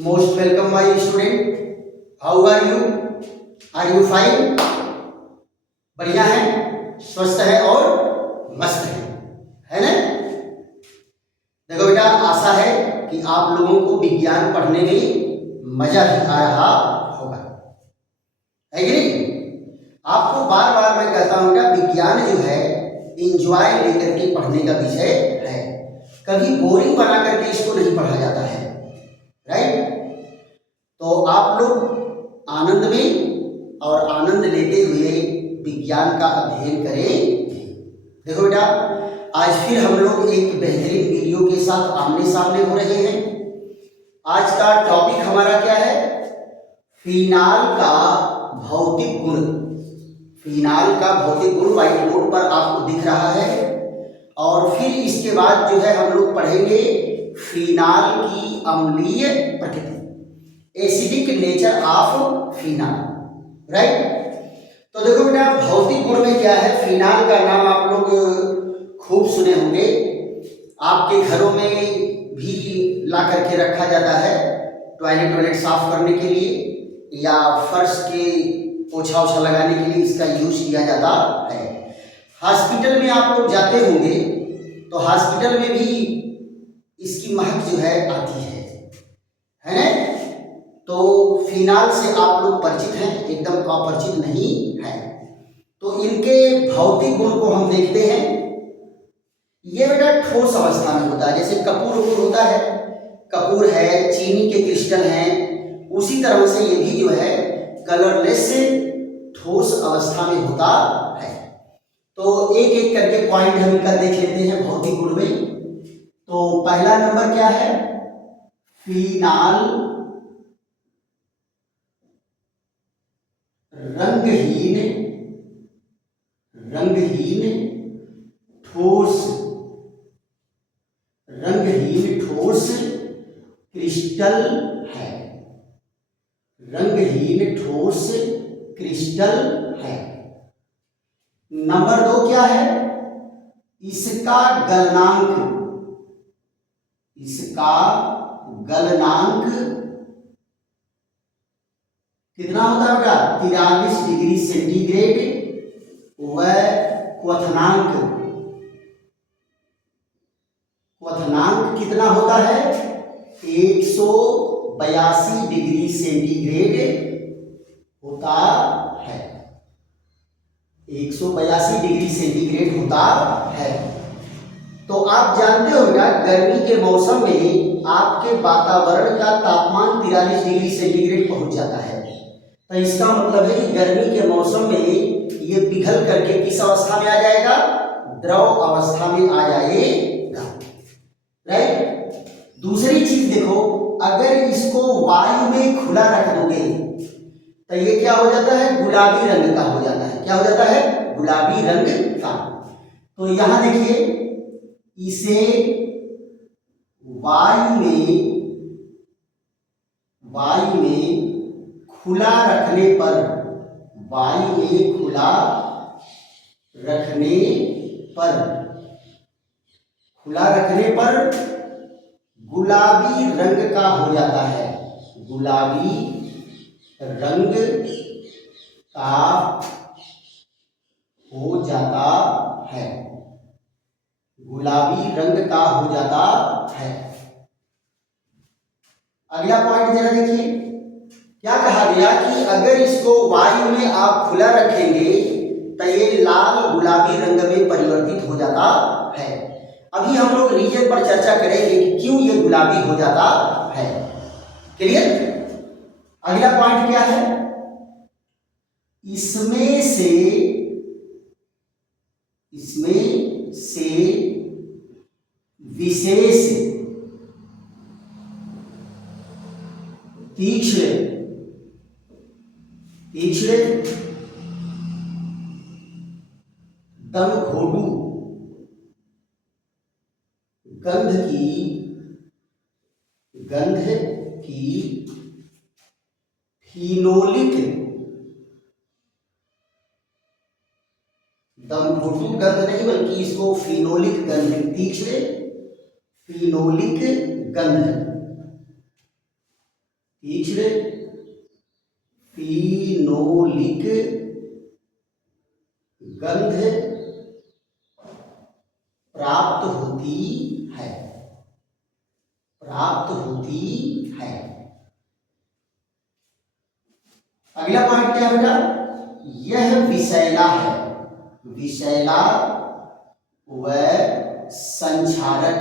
Most welcome my student. How are you? Are you fine? बढ़िया है, स्वस्थ है और मस्त है ना? देखो बेटा, आशा है कि आप लोगों को विज्ञान पढ़ने में मजा भी आ रहा होगा, है कि नहीं? आपको बार बार मैं कहता हूँ बेटा, विज्ञान जो है इंजॉय लेकर के पढ़ने का विषय है। कभी बोरिंग बना करके इसको नहीं पढ़ा जाता है, राइट? तो आप लोग आनंद में और आनंद लेते हुए विज्ञान का अध्ययन करें। देखो बेटा, आज फिर हम लोग एक बेहतरीन वीडियो के साथ आमने सामने हो रहे हैं। आज का टॉपिक हमारा क्या है? फिनाल का भौतिक गुण। फिनाल का भौतिक गुण व्हाइट बोर्ड पर आपको दिख रहा है। और फिर इसके बाद जो है हम लोग पढ़ेंगे फिनाल की अम्लीय प्रकृति, acidic nature of phenol, right? तो देखो बेटा, भौतिक गुण में क्या है? फिनाल का नाम आप लोग खूब सुने होंगे, आपके घरों में भी ला करके रखा जाता है टॉयलेट साफ करने के लिए या फर्श के पोछा ओछा लगाने के लिए इसका यूज किया जाता है। हॉस्पिटल में आप लोग जाते होंगे तो हॉस्पिटल में भी इसकी महक जो है आती है ना? तो फिनाल से आप लोग परिचित हैं, एकदम अपरिचित नहीं है। तो इनके भौतिक गुण को हम देखते हैं। ये बेटा ठोस अवस्था में होता है, जैसे कपूर होता है, कपूर है, चीनी के क्रिस्टल हैं, उसी तरह से ये भी जो है कलरलेस ठोस अवस्था में होता है। तो एक एक करके पॉइंट हम इनका देख लेते हैं भौतिक गुण में। तो पहला नंबर क्या है? फिनाल रंगहीन ठोस, रंगहीन ठोस क्रिस्टल है। रंगहीन ठोस क्रिस्टल है। नंबर 2 क्या है? इसका गलनांक, इसका गलनांक कितना होता है बेटा? 43 डिग्री सेंटीग्रेड। व क्वथनांक, क्वथनांक कितना होता है? 182 डिग्री सेंटीग्रेड होता है। 182 डिग्री सेंटीग्रेड होता है। तो आप जानते हो बेटा, गर्मी के मौसम में आपके वातावरण का तापमान 43 डिग्री सेंटीग्रेड पहुंच जाता है। तो इसका मतलब है कि गर्मी के मौसम में ये पिघल करके किस अवस्था में आ जाएगा? द्रव अवस्था में आ जाएगा, राइट? दूसरी चीज देखो, अगर इसको वायु में खुला रख दोगे तो ये क्या हो जाता है? गुलाबी रंग का हो जाता है। क्या हो जाता है? गुलाबी रंग का। तो यहां देखिए, इसे वायु में खुला रखने पर, वायु में खुला रखने पर गुलाबी रंग का हो जाता है। गुलाबी रंग का हो जाता है। गुलाबी रंग का हो जाता है। अगला पॉइंट जरा देखिए, क्या कहा गया कि अगर इसको वायु में आप खुला रखेंगे तो ये लाल गुलाबी रंग में परिवर्तित हो जाता है। अभी हम लोग रीजन पर चर्चा करेंगे कि क्यों ये गुलाबी हो जाता है। क्लियर? अगला पॉइंट क्या है? इसमें से विशेष तीक्ष्ण दमघोटू गंध की फिनोलिक, दमघोटू गंध नहीं बल्कि इसको फिनोलिक गंध, तीक्ष्ण फिनोलिक गंध तीक्ष्ण फिनोलिक गंध प्राप्त होती है, प्राप्त होती है। अगला पॉइंट क्या है बेटा, यह विषैला है, विषैला व संक्षारक,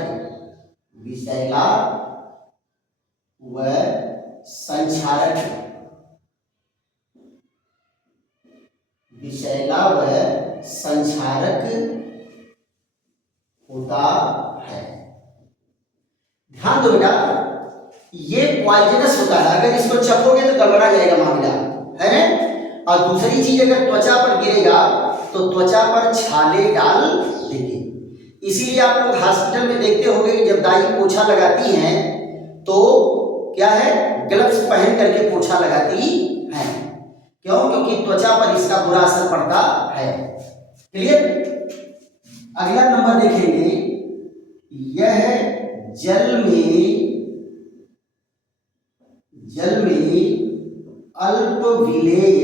विषैला व संक्षारक, विषैला व संक्षारक होता है। ध्यान दो बेटा, ये पॉइजनस होता है, अगर इसको चपोगे तो गड़बड़ा जाएगा मामला, है ना। और दूसरी चीज, अगर त्वचा पर गिरेगा तो त्वचा पर छाले डाल देंगे। इसीलिए आप लोग हॉस्पिटल में देखते होंगे कि जब दाई पोछा लगाती हैं तो क्या है, ग्लव्स पहन करके पोछा लगाती हैं। क्यों? क्योंकि त्वचा पर इसका बुरा असर पड़ता है। क्लियर? अगला नंबर देखेंगे, यह जल में अल्प विलेय,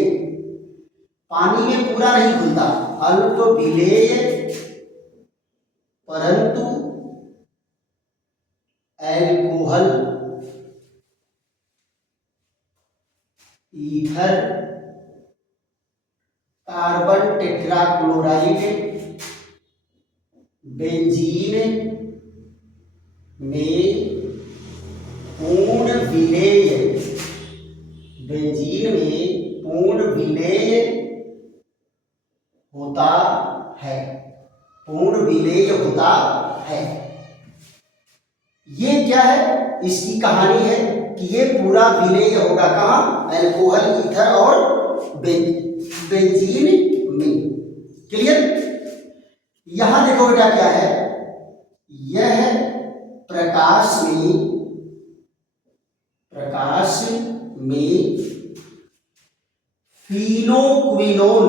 पानी में पूरा नहीं घुलता, अल्प विलेय परंतु alcohol, ether, carbon tetrachloride, benzene में पूर्ण विलेय, बेंजीन में पूर्ण विलेय होता है, पूर्ण विलेय होता है। ये क्या है, इसकी कहानी है कि ये पूरा विलेय होगा कहाँ, अल्कोहल, ईथर और बेंजीन में। क्लियर? यहां देखो बेटा क्या है, यह प्रकाश में फिनोक्विनोन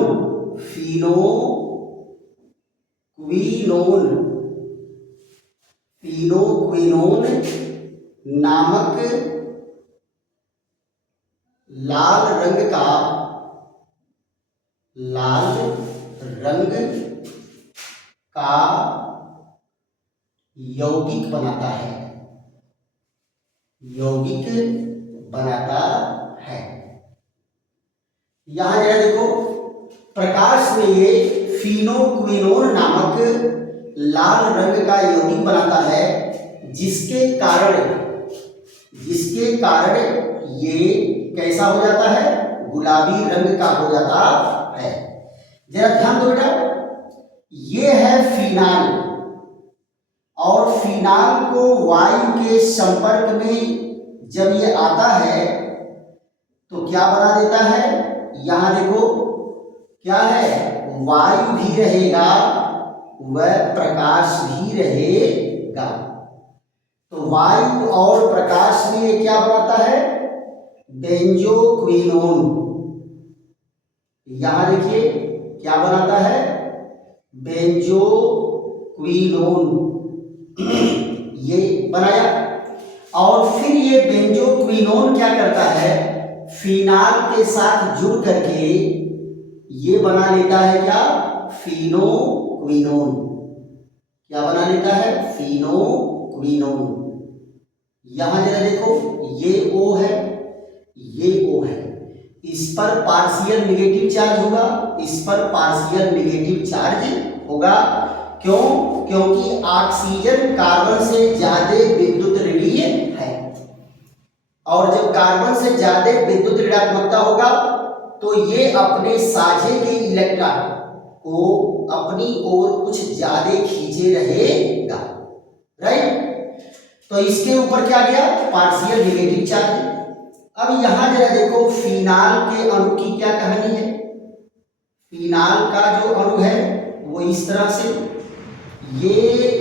नामक लाल रंग का यौगिक बनाता है, यौगिक बनाता है। यहां जरा देखो, प्रकाश में ये फिनोक्विनोन नामक लाल रंग का यौगिक बनाता है, जिसके कारण ये कैसा हो जाता है, गुलाबी रंग का हो जाता है। जरा ध्यान दो बेटा, ये है फिनाल, और फिनाल को वायु के संपर्क में जब ये आता है तो क्या बना देता है, यहां देखो क्या है, वायु भी रहेगा व प्रकाश भी रहेगा। तो वायु और प्रकाश में ये क्या बनाता है, बेंजोक्विनोन। यहां देखिए क्या बनाता है, बेंजोक्विनोन ये बनाया। और फिर ये बेंजोक्विनोन क्या करता है, फिनाल के साथ जुड़ करके ये बना लेता है क्या, फिनोक्विनोन। क्या बना लेता है, फिनोक्विनोन। यहां जरा देखो, ये O है, ये O है, इस पर पार्शियल नेगेटिव चार्ज होगा, इस पर पार्शियल नेगेटिव चार्ज होगा। क्यों? क्योंकि ऑक्सीजन कार्बन से ज्यादा विद्युत ऋणीय है, और जब कार्बन से ज्यादा विद्युत ऋणात्मकता होगा तो ये अपने साझे के इलेक्ट्रॉन को अपनी ओर कुछ ज्यादा खींचे रहेगा, राइट। तो इसके ऊपर क्या गया, पार्शियल नेगेटिव चार्ज। अब यहां जरा देखो, फिनाल के अणु की क्या कहानी है। फिनाल का जो अणु है वो इस तरह से, ये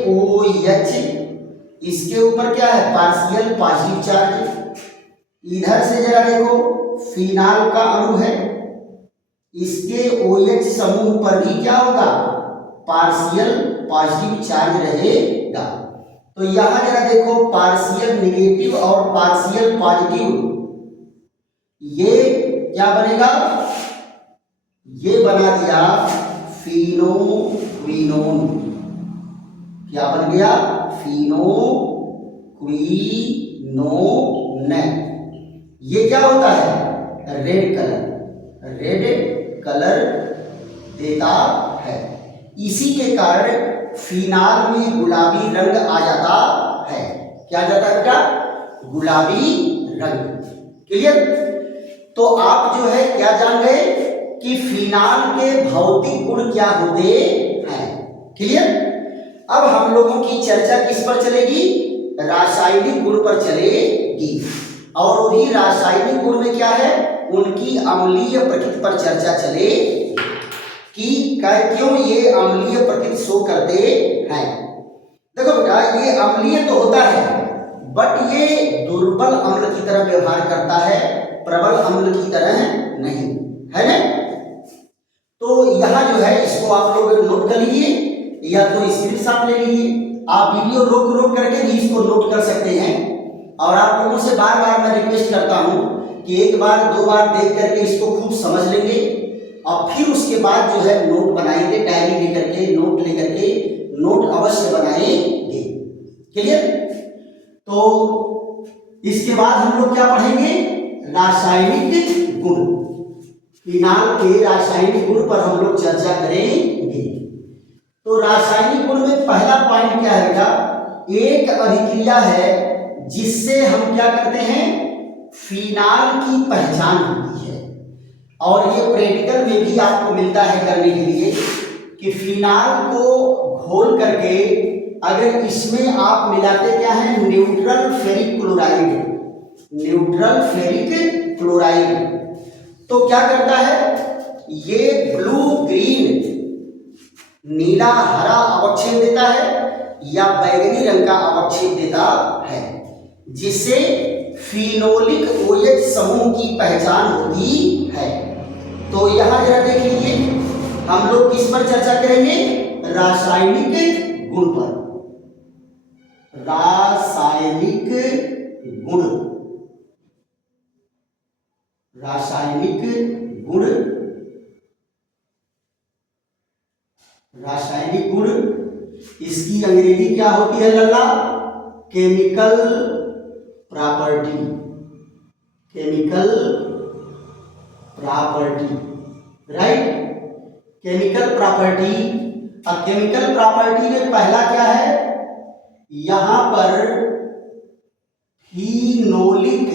OH, इसके ऊपर क्या है, पार्शियल पॉजिटिव चार्ज। इधर से जरा देखो, फिनाल का अणु है, इसके OH समूह पर भी क्या होगा, पार्शियल पॉजिटिव चार्ज रहेगा। तो यहां जरा देखो, पार्शियल नेगेटिव और पार्शियल पॉजिटिव ये क्या बनेगा, ये बना दिया फिनोक्विनोन। क्या बन गया, फिनोक्विनोन। ये क्या होता है, रेड कलर देता है। इसी के कारण फिनाल में गुलाबी रंग आ जाता है। क्या आ जाता है बेटा, गुलाबी रंग। क्लियर। तो आप जो है क्या जान गए कि फिनाल के भौतिक गुण क्या होते हैं। क्लियर। अब हम लोगों की चर्चा किस पर चलेगी, रासायनिक गुण पर चलेगी। और वही रासायनिक गुण में क्या है, उनकी अम्लीय प्रकृति पर चर्चा चलेगी कि क्यों ये अम्लीय प्रकृति शो करते हैं। देखो बेटा, ये अम्लीय तो होता है बट ये दुर्बल अम्ल की तरह व्यवहार करता है, प्रबल अम्ल की तरह नहीं, है ना। तो यहाँ जो है इसको आप लोग नोट कर लीजिए या तो स्क्रीनशॉट ले लीजिए। आप वीडियो रोक करके भी इसको नोट कर सकते हैं। और आप लोगों से बार बार मैं रिक्वेस्ट करता हूँ कि एक बार दो बार देख करके इसको खूब समझ लेंगे और फिर उसके बाद जो है नोट बनाएंगे, डायरी लेकर के, नोट लेकर के नोट अवश्य बनाएंगे। क्लियर। तो इसके बाद हम लोग क्या पढ़ेंगे, रासायनिक गुण। फिनाल के रासायनिक गुण पर हम लोग चर्चा करेंगे। तो रासायनिक गुण में पहला पॉइंट क्या है बेटा, एक अभिक्रिया है जिससे हम क्या करते हैं, फिनाल की पहचान होती है। और ये प्रैक्टिकल में भी आपको मिलता है करने के लिए कि फिनाल को घोल करके अगर इसमें आप मिलाते क्या है, न्यूट्रल फेरिक क्लोराइड, तो क्या करता है, ये ब्लू ग्रीन नीला हरा अवक्षेप देता है या बैगनी रंग का अवक्षेप देता है, जिससे फिनोलिक OH समूह की पहचान होती है। तो यहां जरा देख लीजिए, हम लोग किस पर चर्चा करेंगे, रासायनिक गुण पर। रासायनिक गुण इसकी अंग्रेजी क्या होती है लल्ला, chemical property, right. Chemical property. अब केमिकल प्रॉपर्टी में पहला क्या है, यहां पर फिनोलिक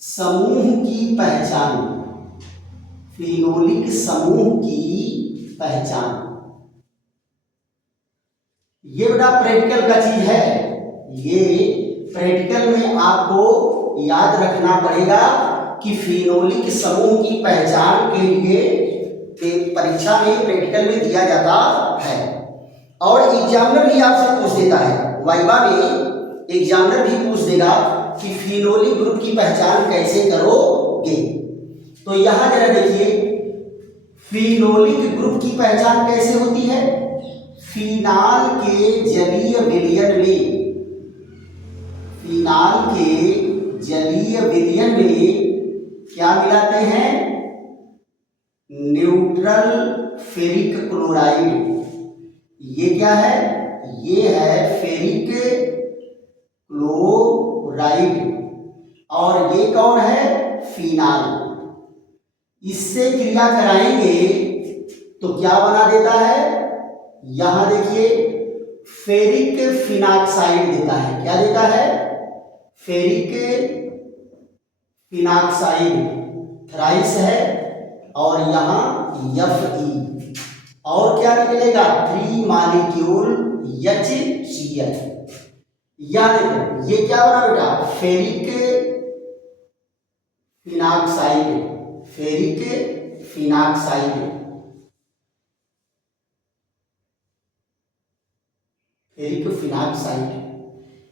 समूह की पहचान, ये बड़ा प्रैक्टिकल का चीज है। ये प्रैक्टिकल में आपको याद रखना पड़ेगा कि फिनोलिक समूह की पहचान के लिए परीक्षा में प्रैक्टिकल में दिया जाता है। और एग्जामिनर भी आपसे पूछ देता है, वाइवा में एग्जामिनर भी पूछ देगा कि फिनोलिक ग्रुप की पहचान कैसे करोगे। तो यहां जरा देखिए, फिनोलिक ग्रुप की पहचान कैसे होती है, फिनाल के जलीय विलयन में क्या मिलाते हैं, न्यूट्रल फेरिक क्लोराइड। ये क्या है, ये है फेरिक क्लोराइड और ये कौन है, फिनाल। इससे क्रिया कराएंगे तो क्या बना देता है, यहां देखिए फेरिक फिनाक्साइड देता है। क्या देता है, फेरिक फिनाक्साइड, थ्राइस है और यहां Fe। और क्या निकलेगा, 3 मॉलिक्यूल HCl। या देखो ये क्या बना बेटा, फेरिक फिनाक्साइड,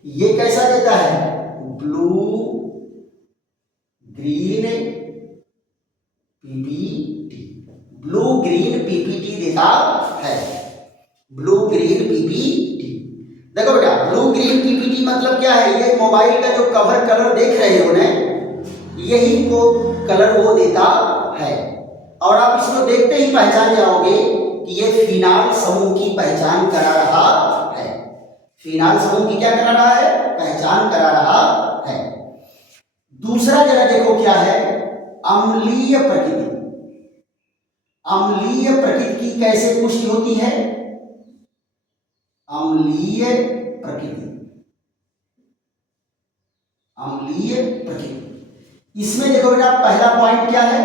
ये कैसा देता है, ब्लू ग्रीन पीपीटी देता है, देखो बेटा ब्लू ग्रीन पीपीटी मतलब क्या है, ये मोबाइल का जो कवर कलर देख रहे हो ना, यही को कलर वो देता है। और आप इसको देखते ही पहचान जाओगे कि ये फिनाल समूह की पहचान करा रहा है। फिनाल समूह की क्या करा रहा है, पहचान करा रहा है। दूसरा जरा देखो क्या है, अम्लीय प्रकृति। अम्लीय प्रकृति की कैसे पुष्टि होती है, अम्लीय प्रकृति, अम्लीय प्रकृति। इसमें देखो बेटा पहला पॉइंट क्या है,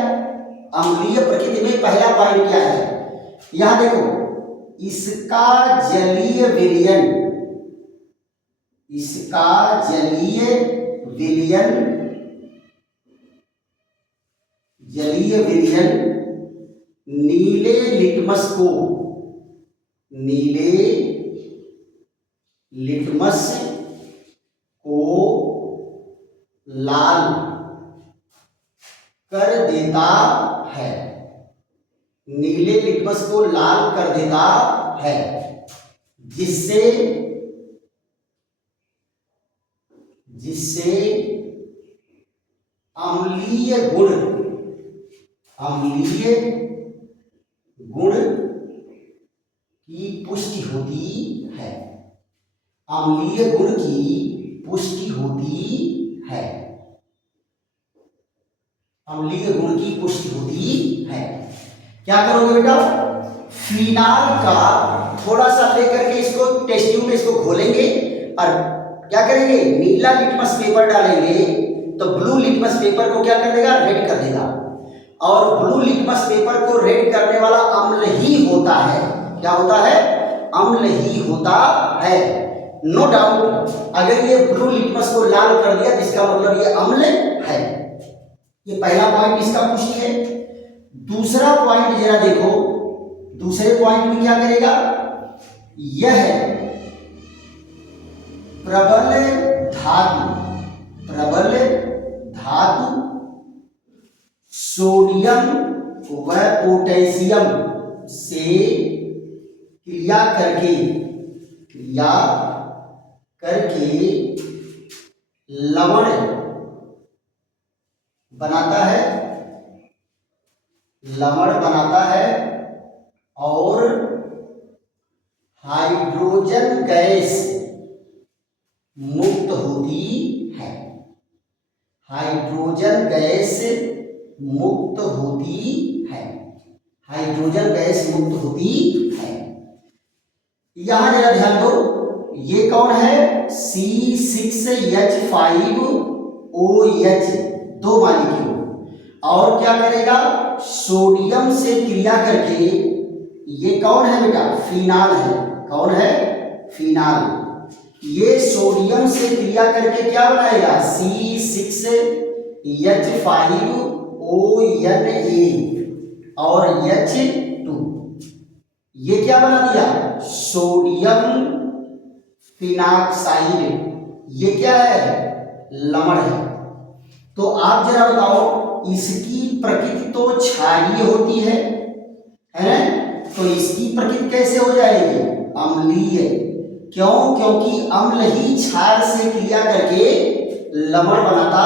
अम्लीय प्रकृति में पहला पॉइंट क्या है, यहां देखो इसका जलीय विलयन, इसका जलीय विलयन, जलीय विलयन नीले लिटमस को, नीले लिटमस को लाल कर देता है, नीले लिटमस को लाल कर देता है, जिससे जिससे अम्लीय गुण, अम्लीय गुण की पुष्टि होती है, अम्लीय गुण की पुष्टि होती है, अम्लीय गुण की पुष्टि होती है। क्या करोगे बेटा, फिनाल का थोड़ा सा लेकर के इसको टेस्ट ट्यूब में इसको घोलेंगे और क्या करेंगे, नीला लिटमस पेपर डालेंगे तो ब्लू लिटमस पेपर को क्या कर देगा, रेड कर देगा। और ब्लू लिटमस पेपर को रेड करने वाला अम्ल ही होता है, क्या होता है, अम्ल ही होता है। नो डाउट, अगर ये ब्लू लिटमस को लाल कर दिया तो इसका मतलब ये अम्ल है। ये पहला पॉइंट इसका पुष्टि है। दूसरा पॉइंट जरा देखो, दूसरे पॉइंट में क्या करेगा, यह प्रबल धातु, प्रबल धातु सोडियम व पोटेशियम से क्रिया करके, क्रिया करके लवण बनाता है, लवण बनाता है और हाइड्रोजन गैस मुक्त होती है, हाइड्रोजन गैस मुक्त होती है, हाइड्रोजन गैस मुक्त होती है। यहां जरा ध्यान दो, ये कौन है, C6H5OH, दो मालिक्यूल, और क्या करेगा, सोडियम से क्रिया करके, ये कौन है बेटा, फिनाल है, कौन है, फिनाल। ये सोडियम से क्रिया करके क्या बनाएगा, C6H5ONA और H2, ये क्या बना दिया, सोडियम फिनाक्साइड, ये क्या है, लवण है। तो आप जरा बताओ, इसकी प्रकृति तो क्षारीय होती है ना, तो इसकी प्रकृति कैसे हो जाएगी, अम्लीय। क्यों, क्योंकि अम्ल ही क्षार से क्रिया करके लवण बनाता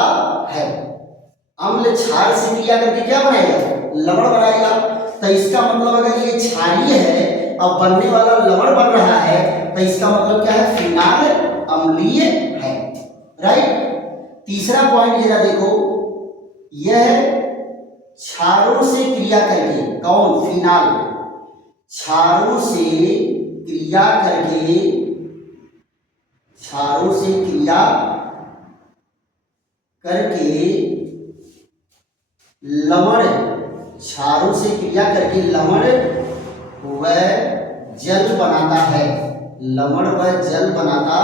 है, अम्ल क्षार से क्रिया करके क्या बनाएगा, लवण बनाएगा। तो इसका मतलब अगर ये क्षारीय है और बनने वाला लवण बन रहा है, तो इसका मतलब क्या है, फिनाल अम्लीय है, राइट। तीसरा पॉइंट जरा देखो, यह क्षारों से क्रिया करके, कौन, फिनाल, क्षारों से क्रिया करके, क्षारों से क्रिया करके लवण, क्षारों से क्रिया करके लवण व जल बनाता है, लवण व जल बनाता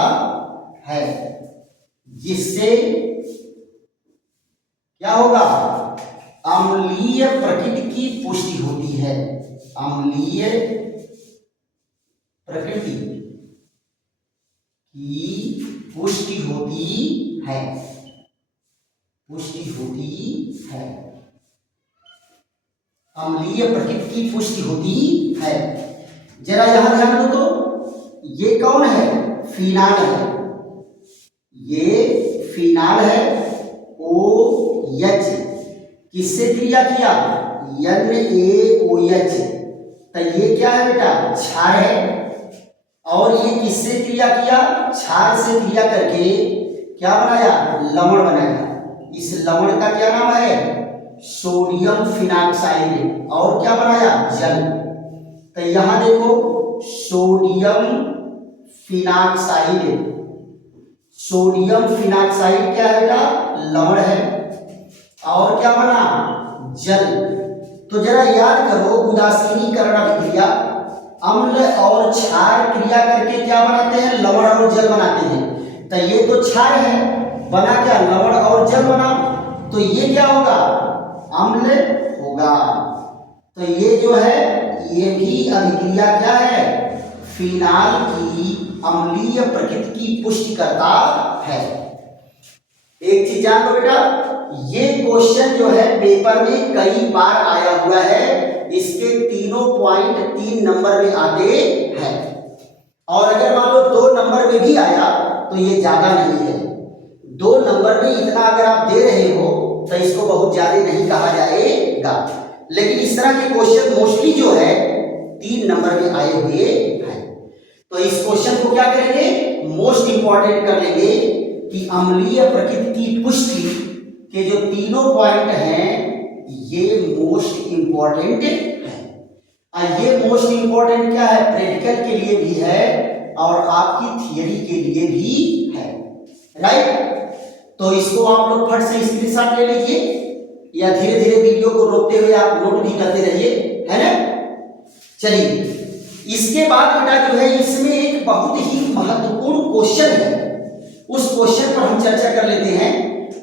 है, जिससे क्या होगा, अम्लीय प्रकृति की पुष्टि होती है, अम्लीय प्रकृति की पुष्टि होती है, पुष्टि होती है, अम्लीय प्रकृति की पुष्टि होती है। जरा यहां ध्यान दो, तो ये कौन है, फिनाल है, ये फिनाल है। OH किससे क्रिया किया? NaOH, तो ये क्या है बेटा? क्षार है। और ये किससे क्रिया किया? क्षार से क्रिया करके क्या बनाया? लवण बनाया। इस लवण का क्या नाम है? Sodium phenoxide. और क्या बनाया? जल। तो यहां देखो सोडियम फिनाक्साइड, सोडियम फिनाक्साइड क्या है बेटा? लवण है। और क्या बना? जल। तो जरा याद करो, उदासीनीकरण अभिक्रिया, अम्ल और क्षार क्रिया करके क्या बनाते हैं? लवण और जल बनाते हैं। तो ये तो क्षार है, बना क्या? लवण और जल बना। तो ये क्या होगा? अम्ल होगा। तो ये जो है, ये भी अभिक्रिया क्या है? फिनाल की अम्लीय प्रकृति की पुष्टि करता है। एक चीज जान लो बेटा, ये क्वेश्चन जो है पेपर में कई बार आया हुआ है। इसके तीनों पॉइंट 3 नंबर में आते हैं। और अगर मान लो 2 नंबर में भी आया तो ये ज्यादा नहीं है। 2 नंबर में इतना अगर आप दे रहे हो तो इसको बहुत ज्यादा नहीं कहा जाएगा। लेकिन इस तरह के क्वेश्चन मोस्टली जो है 3 नंबर में आए हुए हैं। तो इस क्वेश्चन को क्या करेंगे? मोस्ट इंपॉर्टेंट कर लेंगे कि अम्लीय प्रकृति की पुष्टि के जो तीनों पॉइंट हैं ये मोस्ट इंपॉर्टेंट है। ये मोस्ट इंपॉर्टेंट क्या है? प्रैक्टिकल के लिए भी है और आपकी थियरी के लिए भी है, राइट? तो इसको आप लोग फट से स्क्रीनशॉट ले लीजिए, या धीरे धीरे वीडियो को रोकते हुए आप नोट भी करते रहिए, है ना? चलिए, इसके बाद बेटा जो है इसमें एक बहुत ही महत्वपूर्ण क्वेश्चन है, उस क्वेश्चन पर हम चर्चा कर लेते हैं।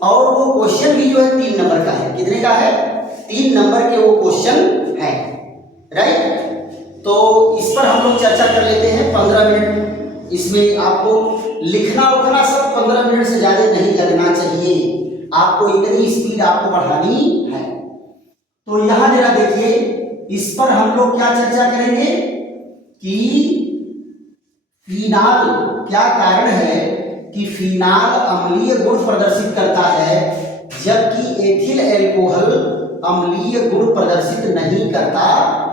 और वो क्वेश्चन भी जो है 3 नंबर का है। कितने का है? 3 नंबर के वो क्वेश्चन है, राइट? तो इस पर हम लोग चर्चा कर लेते हैं 15 मिनट। इसमें आपको लिखना उखना सब 15 मिनट से ज्यादा नहीं लगना चाहिए। आपको इतनी स्पीड आपको बढ़ानी है। तो यहां जरा देखिए, इस पर हम लोग क्या चर्चा करेंगे कि फिनाल, क्या कारण है कि फिनाल अम्लीय गुण प्रदर्शित करता है जबकि एथिल अल्कोहल अम्लीय गुण प्रदर्शित नहीं करता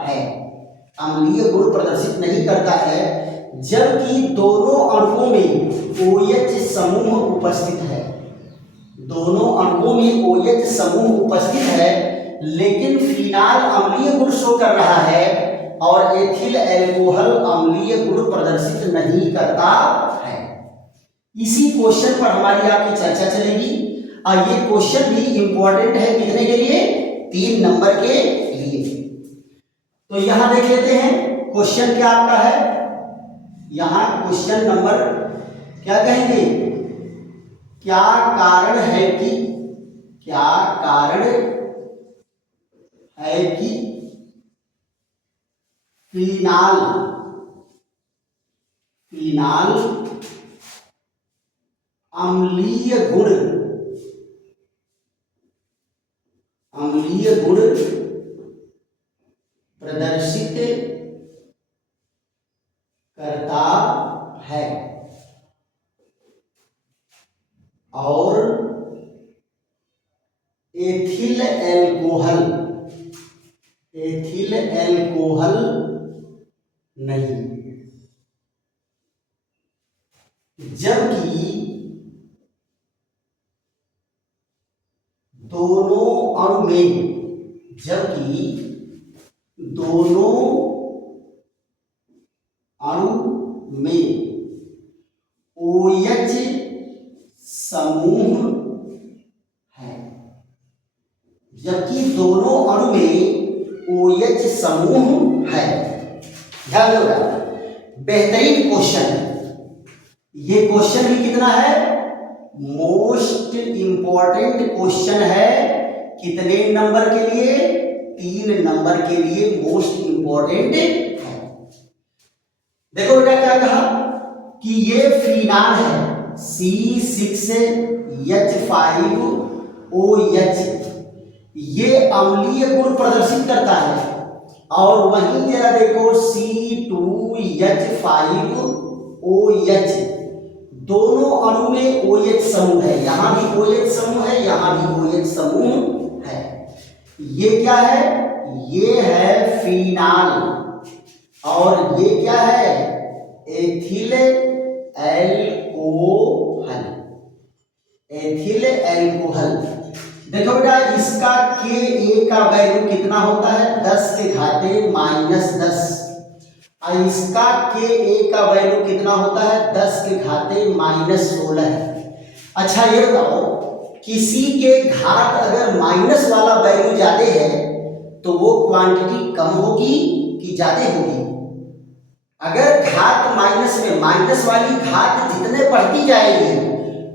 है। अम्लीय गुण प्रदर्शित नहीं करता है जबकि दोनों अणुओं में OH समूह उपस्थित है। दोनों अणुओं में OH समूह उपस्थित है, लेकिन फिनाल अम्लीय गुण शो कर रहा है और एथिल अल्कोहल अम्लीय गुण प्रदर्शित नहीं करता है। इसी क्वेश्चन पर हमारी आपकी चर्चा चलेगी। और ये क्वेश्चन भी इंपॉर्टेंट है, कितने के लिए? 3 नंबर के लिए। तो यहां देख लेते हैं क्वेश्चन क्या आपका है। यहां क्वेश्चन नंबर क्या कहेंगे? क्या कारण है कि, क्या कारण है कि फिनाल अम्लीय गुण प्रदर्शित करता है और एथिल अल्कोहल नहीं, जबकि दोनों अणु में OH समूह है। जबकि दोनों अणु में OH समूह है। ध्यान दो, बेहतरीन क्वेश्चन। ये क्वेश्चन भी कितना है? मोस्ट इंपॉर्टेंट क्वेश्चन है। कितने नंबर के लिए? 3 नंबर के लिए मोस्ट इंपॉर्टेंट है। देखो बेटा क्या कहा कि ये फिनाल है C6H5OH, ये अम्लीय गुण प्रदर्शित करता है। और वहीं जरा देखो C2H5OH, दोनों अणु में OH समूह है, यहां भी OH समूह है, यहां भी OH समूह है। ये क्या है? ये है फिनाल और ये क्या है? Ethyl alcohol. Ethyl alcohol. देखो बेटा, इसका Ka का वैल्यू कितना होता है? 10 के घाते -10। और इसका Ka का वैल्यू कितना होता है? 10 के घाते -16। अच्छा ये बताओ, किसी के घात अगर माइनस वाला वैल्यू ज्यादा है तो वो क्वांटिटी कम होगी कि ज्यादा होगी? अगर घात माइनस में, माइनस वाली घात जितने बढ़ती जाएगी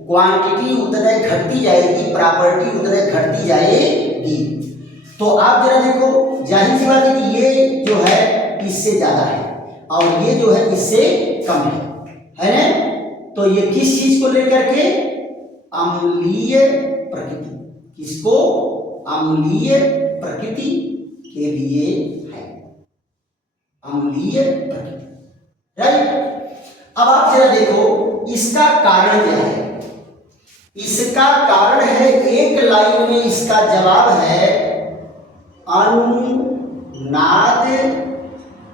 क्वांटिटी उतने घटती जाएगी, प्रॉपर्टी उतने घटती जाएगी। तो आप जरा देखो, जाहिर सी बात है कि ये जो है इससे ज्यादा है और ये जो है इससे कम है ना? तो ये किस चीज को लेकर के? अम्लीय प्रकृति। किसको? अम्लीय प्रकृति के लिए है, अम्लीय प्रकृति, राइट। अब आप जरा देखो इसका कारण क्या है? इसका कारण है, एक लाइन में इसका जवाब है अनुनाद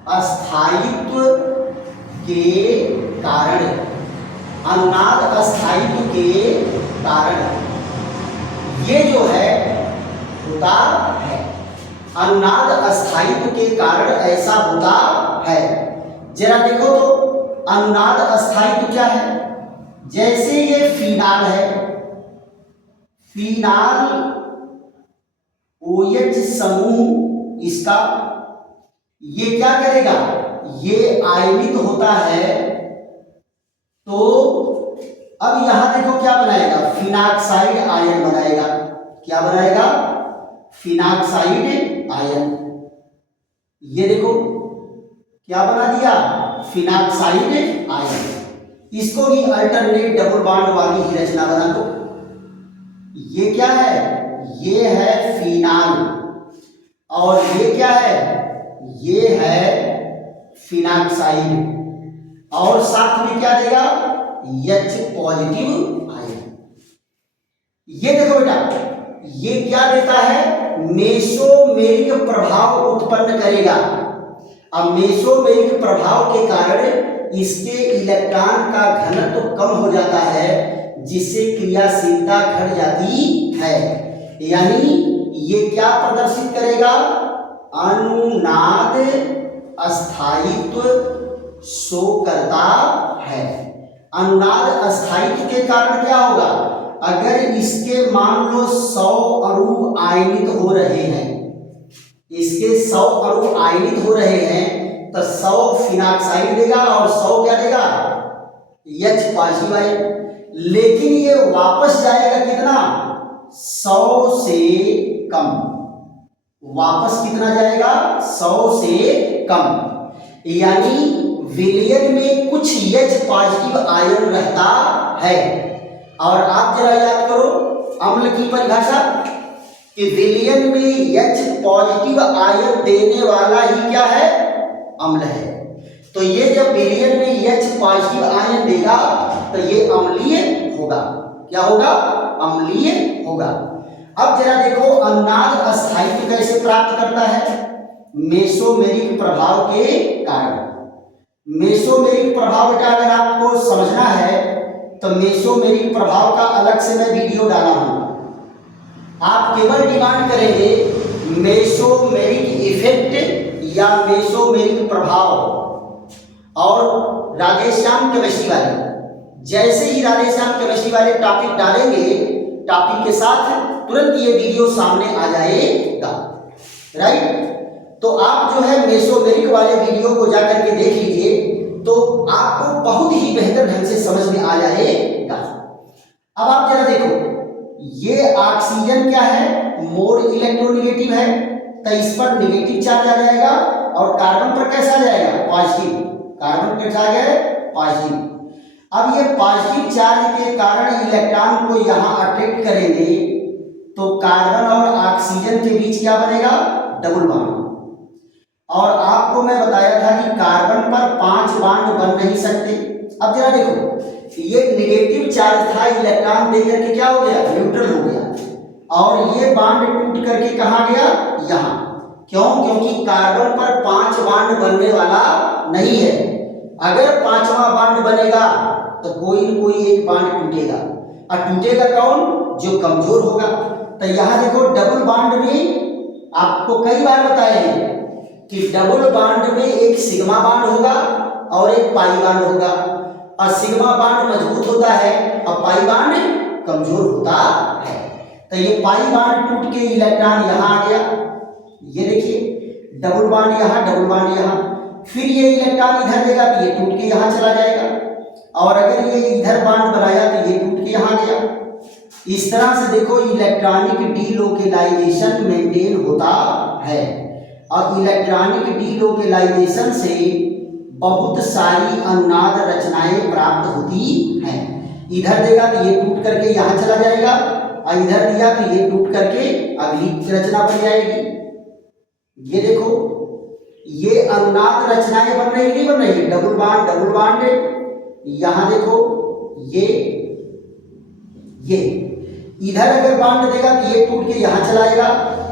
अस्थायित्व के कारण। अनुनाद अस्थायित्व के कारण ये जो है होता है, अनुनाद अस्थायित्व के कारण ऐसा होता है। जरा देखो तो अनुनाद अस्थायित्व क्या है? जैसे ये फिनाल है, फिनाल OH समूह इसका, ये क्या करेगा? ये आयनित होता है। तो अब यहां देखो क्या बनाएगा? फिनाक्साइड आयन बनाएगा। क्या बनाएगा? Phenoxide ion. ये देखो क्या बना दिया? Phenoxide ion. इसको भी अल्टरनेट डबल बॉन्ड वाली ही रचना बना दो। ये क्या है? ये है फिनाल और ये क्या है? ये है फिनाक्साइड और साथ में क्या देगा? H positive ion. ये देखो बेटा, ये क्या देता है? मेसोमेरिक प्रभाव उत्पन्न करेगा। अब मेसोमेरिक प्रभाव के कारण इसके इलेक्ट्रॉन का घनत्व तो कम हो जाता है, जिससे क्रियाशीलता घट जाती है। यानी ये क्या प्रदर्शित करेगा? अनुनाद अस्थायित्व शो करता है। अनुनाद अस्थायित्व के कारण क्या होगा? अगर इसके मान लो 100 अणु आयनित हो रहे हैं, इसके 100 अणु आयनित हो रहे हैं तो 100 फिनाक्साइड देगा और 100 क्या देगा? H positive ion. लेकिन ये वापस जाएगा कितना? 100 से कम। वापस कितना जाएगा? 100 से कम। यानी विलयन में कुछ H पॉजिटिव आयन रहता है। और आप जरा याद करो अम्ल की परिभाषा कि विलयन में H पॉजिटिव आयन देने वाला ही क्या है? अम्ल है। तो ये जब विलयन में H पॉजिटिव आयन देगा तो ये अम्लीय होगा। क्या होगा? अम्लीय होगा। अब जरा देखो अनुनाद अस्थायित्व कैसे प्राप्त करता है? मेसोमेरिक प्रभाव के कारण। मेसोमेरिक प्रभाव बेटा अगर आपको समझना है तो मेसोमेरिक प्रभाव का अलग से मैं वीडियो डाला हूं। आप केवल डिमांड करेंगे मेसोमेरिक इफेक्ट या मेसोमेरिक प्रभाव, और राधेश्याम केमिस्ट्री वाले जैसे ही राधेश्याम केमिस्ट्री वाले टॉपिक डालेंगे, टॉपिक के साथ तुरंत ये वीडियो सामने आ जाएगा, राइट। तो आप जो है मेसोमेरिक वाले वीडियो को जाकर के देख लीजिए तो आपको बहुत ही बेहतर ढंग से समझ में आ जाएगा। अब आप जरा देखो, ये ऑक्सीजन क्या है? मोर इलेक्ट्रोनेगेटिव है, तो इस पर नेगेटिव चार्ज आ जाएगा और कार्बन पर कैसा आ जाएगा? पॉजिटिव। कार्बन पर कैसा आ गया? पॉजिटिव। अब ये पॉजिटिव चार्ज के कारण इलेक्ट्रॉन को यहां अट्रैक्ट करेंगे तो कार्बन और ऑक्सीजन के बीच क्या बनेगा? Double bond. और आपको मैं बताया था कि कार्बन पर 5 बॉन्ड बन नहीं सकते। अब जरा देखो, ये नेगेटिव चार्ज था, इलेक्ट्रॉन दे करके क्या हो गया, न्यूट्रल हो गया, और ये बांड टूट करके कहाँ गया, यहाँ। क्यों? क्योंकि कार्बन पर 5 बांड बनने वाला नहीं है। अगर 5वां बांड बनेगा तो कोई न कोई एक बांड टूटेगा, और टूटेगा कौन, जो कमजोर होगा। तो यहाँ देखो डबल बांड में आपको कई बार बताए हैं कि डबल बांड में एक सिग्मा बांड होगा और एक पाई बांड होगा, और सिग्मा बांड मजबूत होता है और पाई बांड कमजोर होता है। तो ये पाई बांड टूट के इलेक्ट्रॉन यहाँ आ गया, ये देखिए डबल बांड यहाँ, डबल बांड यहाँ, फिर ये इलेक्ट्रॉन इधर देगा तो ये टूट के यहाँ चला जाएगा, और अगर ये इधर बांड बनाया तो ये टूट के यहाँ गया। इस तरह से देखो इलेक्ट्रॉनिक डीलोकेलाइजेशन मेंटेन होता है, और इलेक्ट्रॉनिक डीलोकेलाइजेशन से बहुत सारी अनुनाद रचनाएं प्राप्त होती हैं। इधर देगा तो ये टूट करके यहाँ चला जाएगा, और इधर दिया तो ये टूट करके अगली रचना बन जाएगी। ये देखो ये अनुनाद रचनाएं बन रही नहीं बन रही, डबल बांड डबल बांड, यहाँ देखो ये इधर अगर बांड देगा तो ये टूट के यहाँ चलाएगा,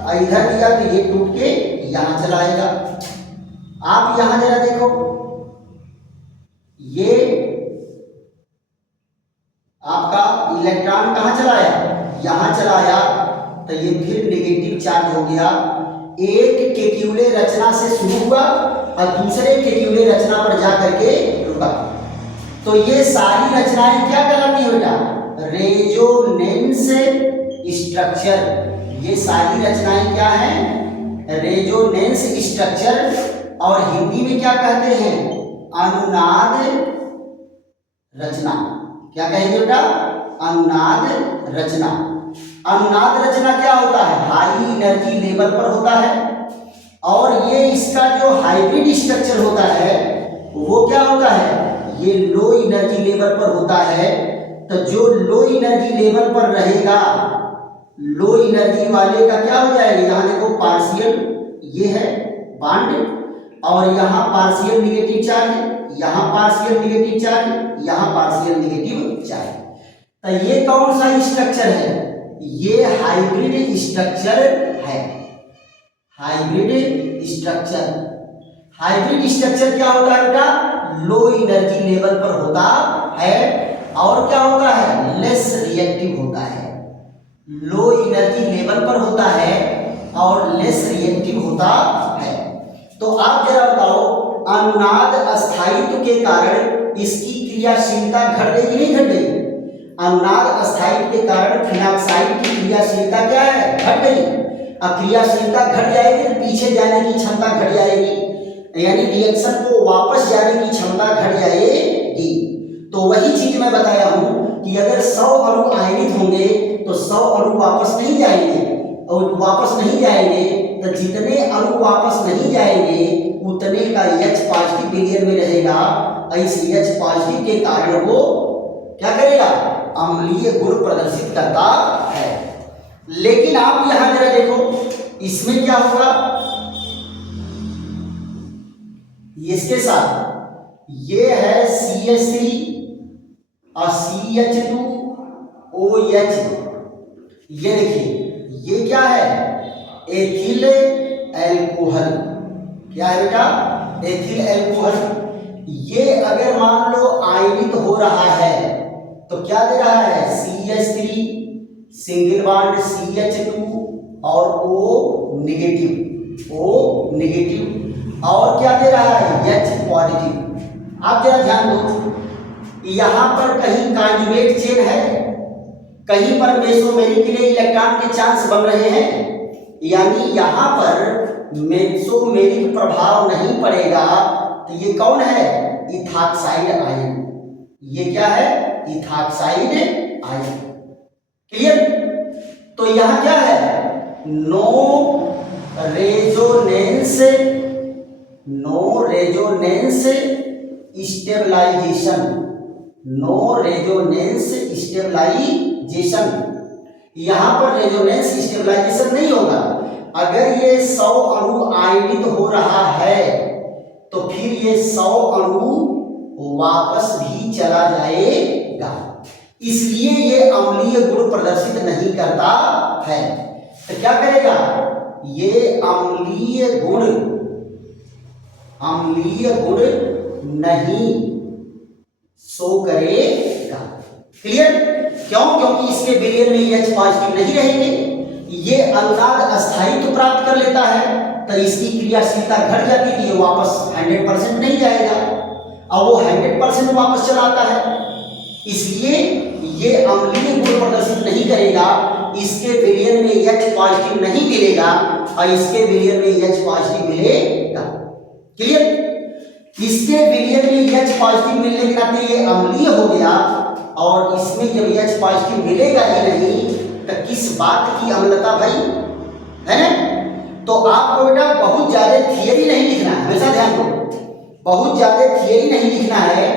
और इधर दिया तो ये टूट के यहाँ चलाएगा। आप यहाँ जरा देखो, ये आपका इलेक्ट्रॉन कहाँ चलाया, यहाँ चलाया, तो ये फिर नेगेटिव चार्ज हो गया। एक केक्यूले रचना से शुरू हुआ और दूसरे केक्यूले रचना पर जाकर के रुका। तो ये सारी रचनाएं क्या कहलाती है बेटा, रेजोनेंस स्ट्रक्चर। ये सारी रचनाएं क्या हैं, रेजोनेंस स्ट्रक्चर, और हिंदी में क्या कहते हैं, अनुनाद रचना। क्या कहेंगे बेटा, अनुनाद रचना। अनुनाद रचना क्या होता है, हाई एनर्जी लेवल पर होता है, और ये इसका जो हाइब्रिड स्ट्रक्चर होता है वो क्या होता है, ये लो एनर्जी लेवल पर होता है। तो जो लो एनर्जी लेवल पर रहेगा, लो एनर्जी वाले का क्या हो जाएगा, यहाँ देखो पार्शियल ये है बांड, और यहाँ पार्शियल नेगेटिव चार्ज, यहाँ पार्शियल नेगेटिव चार्ज, यहाँ पार्शियल नेगेटिव चार्ज। तो ये कौन सा स्ट्रक्चर है, ये हाइब्रिड स्ट्रक्चर है। हाइब्रिड स्ट्रक्चर, हाइब्रिड स्ट्रक्चर क्या होता है बेटा, लो एनर्जी लेवल पर होता है, और क्या होता है, लेस रिएक्टिव होता है। लो एनर्जी लेवल पर होता है और लेस रिएक्टिव होता है। तो आप जरा बताओ, अनुनाद अस्थायित्व के कारण इसकी क्रियाशीलता घट गई कि नहीं घट गई? अनुनाद अस्थायित्व के कारण फिनॉक्साइड की क्रियाशीलता क्या है, घट गई। अब क्रियाशीलता घट जाएगी तो पीछे जाने की क्षमता घट जाएगी, यानी रिएक्शन को वापस जाने की क्षमता घट जाएगी। तो वही चीज मैं बताया हूं कि अगर 100 अणु आयनित होंगे तो 100 अणु वापस नहीं जाएंगे, और वापस नहीं जाएंगे तो जितने अणु वापस नहीं जाएंगे उतने का H पॉजिटिव विलयन में रहेगा। इस H पॉजिटिव के कारण वो क्या करेगा, अम्लीय गुण प्रदर्शित करता है। लेकिन आप यहां जरा देखो, इसमें क्या होगा, इसके साथ ये है CH3 और CH2OH। ये देखिए ये क्या है, एथिल एल्कोहल। क्या है बेटा, एथिल एल्कोहल। ये अगर मान लो आयनित हो रहा है तो क्या दे रहा है, CH3 सिंगल बॉन्ड CH2 और O नेगेटिव, और क्या दे रहा है, H पॉजिटिव। आप जरा ध्यान दो, यहां पर कहीं कॉन्जुगेट चेन है, कहीं पर मेसोमेरिक के लिए इलेक्ट्रॉन के चांस बन रहे हैं, यानी यहां पर मेसोमेरिक प्रभाव नहीं पड़ेगा। तो ये कौन है, इथाक्साइड आयन। ये क्या है, इथाक्साइड आयन। क्लियर? तो यहां क्या है, no resonance stabilization, no resonance stabilization. यहां पर रेजोनेंस स्टेबलाइजेशन नहीं होगा। अगर ये 100 अणु आयनित हो रहा है तो फिर ये 100 अणु वापस भी चला जाएगा। करेगा, इसलिए ये अम्लीय गुण प्रदर्शित नहीं करता है। तो क्या करेगा, ये अम्लीय गुण नहीं शो करेगा। क्लियर? क्यों? क्योंकि इसके विलयन में H पॉजिटिव नहीं रहेंगे, ये अनुनाद अस्थायित्व प्राप्त कर लेता है, तो इसकी क्रियाशीलता घट जाती है, ये वापस 100% नहीं जाएगा, और वो 100% वापस चलाता है, इसलिए ये अम्लीय गुण प्रदर्शित नहीं करेगा। इसके विलयन में H पॉजिटिव नहीं मिलेगा और इसके विलयन में H पॉजिटिव मिलेगा। क्लियर? इसके विलयन में H पॉजिटिव मिलने के नाते ये अम्लीय हो गया, और इसमें जब H पॉजिटिव मिलेगा ही नहीं तो किस बात की अम्लता भाई, है ना? तो आपको बेटा बहुत ज्यादा थियरी नहीं लिखना है, हमेशा ध्यान दो, बहुत ज्यादा थियरी नहीं लिखना है,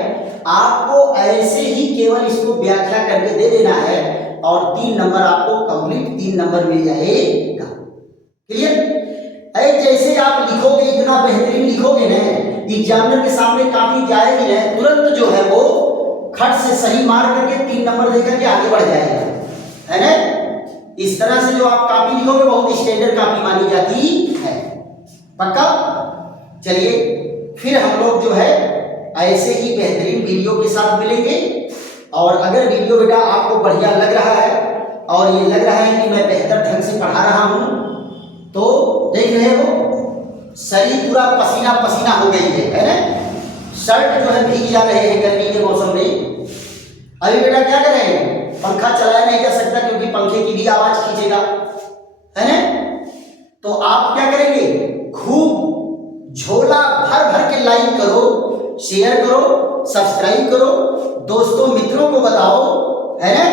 आपको ऐसे ही केवल इसको व्याख्या करके दे देना है और 3 नंबर आपको कंप्लीट 3 नंबर मिल जाएगा। क्लियर? जैसे आप लिखोगे, इतना बेहतरीन लिखोगे ना, एग्जामिनर के सामने काफी जाएगी ना, तुरंत जो है वो खट से सही मार करके 3 नंबर देकर के आगे बढ़ जाएगा, है ना? इस तरह से जो आप कॉपी लिखोगे बहुत स्टैंडर्ड कॉपी मानी जाती है। पक्का? चलिए फिर हम लोग जो है ऐसे ही बेहतरीन वीडियो के साथ मिलेंगे, और अगर वीडियो बेटा आपको बढ़िया लग रहा है और ये लग रहा है कि मैं बेहतर ढंग से पढ़ा रहा हूं, तो देख रहे हो शरीर पूरा पसीना पसीना हो गई है ना? शर्ट जो है भीग जा रहे हैं गर्मी के मौसम में। अभी बेटा क्या करें, पंखा चलाया नहीं जा सकता क्योंकि पंखे की भी आवाज खींचेगा, है ना? तो आप क्या करेंगे, खूब झोला भर भर के लाइक करो, शेयर करो, सब्सक्राइब करो, दोस्तों मित्रों को बताओ, है ना,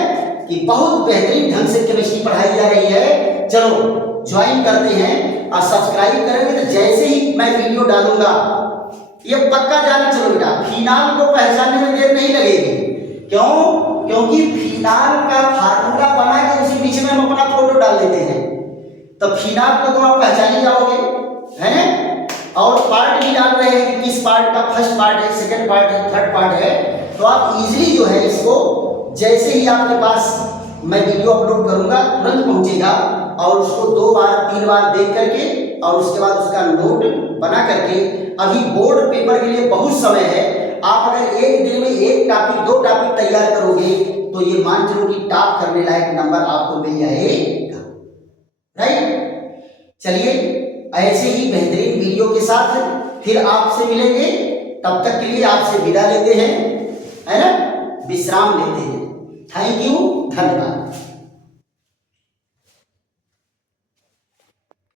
कि बहुत बेहतरीन ढंग से केमिस्ट्री पढ़ाई जा रही है। चलो ज्वाइन करते हैं, और सब्सक्राइब करेंगे तो जैसे ही मैं वीडियो डालूंगा ये पक्का जाना, चलो बेटा फिनाल को पहचानने में देर नहीं लगेगी। क्यों? क्योंकि फिनाल का फार्मूला बना के उसी बीच में हम अपना फोटो डाल देते हैं, तो फिनाल को तो आप पहचान ही जाओगे, है ना? और पार्ट भी डाल रहे हैं कि किस पार्ट का फर्स्ट पार्ट है, सेकंड पार्ट है, थर्ड पार्ट है, तो आप इजीली जो है इसको जैसे ही आपके पास मैं वीडियो अपलोड करूंगा तुरंत पहुंचेगा, और उसको 2 बार 3 बार देख करके और उसके बाद उसका नोट बना करके, अभी बोर्ड पेपर के लिए बहुत समय है, आप अगर एक दिन में 1 टॉपिक 2 टॉपिक तैयार करोगे तो ये मान चलो कि टॉप करने लायक नंबर आपको मिल जाएगा। राइट? चलिए ऐसे ही बेहतरीन वीडियो के साथ फिर आपसे मिलेंगे, तब तक के लिए आपसे विदा लेते हैं, है ना, विश्राम लेते हैं। थैंक यू, धन्यवाद।